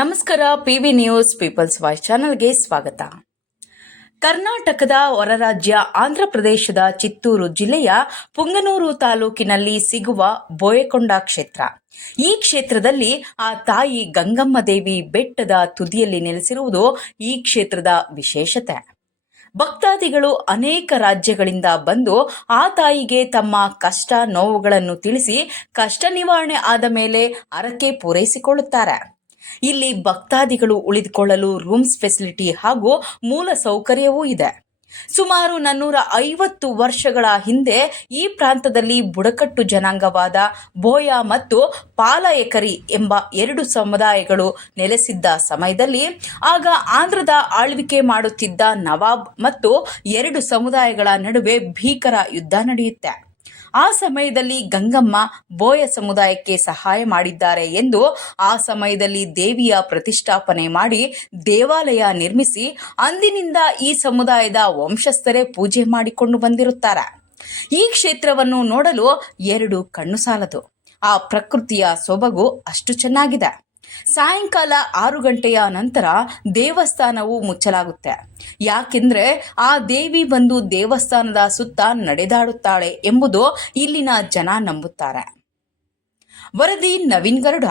ನಮಸ್ಕಾರ, PV news, people's voice ಚಾನೆಲ್ಗೆ ಸ್ವಾಗತ. ಕರ್ನಾಟಕದ ಹೊರರಾಜ್ಯ ಆಂಧ್ರಪ್ರದೇಶದ ಚಿತ್ತೂರು ಜಿಲ್ಲೆಯ ಪುಂಗನೂರು ತಾಲೂಕಿನಲ್ಲಿ ಸಿಗುವ ಬೋಯಕೊಂಡ ಕ್ಷೇತ್ರ. ಈ ಕ್ಷೇತ್ರದಲ್ಲಿ ಆ ತಾಯಿ ಗಂಗಮ್ಮ ದೇವಿ ಬೆಟ್ಟದ ತುದಿಯಲ್ಲಿ ನೆಲೆಸಿರುವುದು ಈ ಕ್ಷೇತ್ರದ ವಿಶೇಷತೆ. ಭಕ್ತಾದಿಗಳು ಅನೇಕ ರಾಜ್ಯಗಳಿಂದ ಬಂದು ಆ ತಾಯಿಗೆ ತಮ್ಮ ಕಷ್ಟ ನೋವುಗಳನ್ನು ತಿಳಿಸಿ ಕಷ್ಟ ನಿವಾರಣೆ ಆದ ಮೇಲೆ ಹರಕೆ ಪೂರೈಸಿಕೊಳ್ಳುತ್ತಾರೆ. ಇಲ್ಲಿ ಭಕ್ತಾದಿಗಳು ಉಳಿದುಕೊಳ್ಳಲು ರೂಮ್ಸ್ ಫೆಸಿಲಿಟಿ ಹಾಗೂ ಮೂಲ ಸೌಕರ್ಯವೂ ಇದೆ. ಸುಮಾರು ನಾನ್ನೂರ ಐವತ್ತು ವರ್ಷಗಳ ಹಿಂದೆ ಈ ಪ್ರಾಂತದಲ್ಲಿ ಬುಡಕಟ್ಟು ಜನಾಂಗವಾದ ಬೋಯ ಮತ್ತು ಪಾಲಯಕರಿ ಎಂಬ ಎರಡು ಸಮುದಾಯಗಳು ನೆಲೆಸಿದ್ದ ಸಮಯದಲ್ಲಿ ಆಗ ಆಂಧ್ರದ ಆಳ್ವಿಕೆ ಮಾಡುತ್ತಿದ್ದ ನವಾಬ್ ಮತ್ತು ಎರಡು ಸಮುದಾಯಗಳ ನಡುವೆ ಭೀಕರ ಯುದ್ಧ ನಡೆಯುತ್ತೆ. ಆ ಸಮಯದಲ್ಲಿ ಗಂಗಮ್ಮ ಬೋಯ ಸಮುದಾಯಕ್ಕೆ ಸಹಾಯ ಮಾಡಿದ್ದಾರೆ ಎಂದು ಆ ಸಮಯದಲ್ಲಿ ದೇವಿಯ ಪ್ರತಿಷ್ಠಾಪನೆ ಮಾಡಿ ದೇವಾಲಯ ನಿರ್ಮಿಸಿ ಅಂದಿನಿಂದ ಈ ಸಮುದಾಯದ ವಂಶಸ್ಥರೇ ಪೂಜೆ ಮಾಡಿಕೊಂಡು ಬಂದಿರುತ್ತಾರೆ. ಈ ಕ್ಷೇತ್ರವನ್ನು ನೋಡಲು ಎರಡು ಕಣ್ಣು ಸಾಲದು. ಆ ಪ್ರಕೃತಿಯ ಸೊಬಗು ಅಷ್ಟು ಚೆನ್ನಾಗಿದೆ. ಸಾಯಂಕಾಲ ಆರು ಗಂಟೆಯ ನಂತರ ದೇವಸ್ಥಾನವು ಮುಚ್ಚಲಾಗುತ್ತೆ. ಯಾಕೆಂದ್ರೆ ಆ ದೇವಿ ಬಂದು ದೇವಸ್ಥಾನದ ಸುತ್ತ ನಡೆದಾಡುತ್ತಾಳೆ ಎಂಬುದು ಇಲ್ಲಿನ ಜನ ನಂಬುತ್ತಾರೆ. ವರದಿ ನವೀನ್ ಗರುಡ.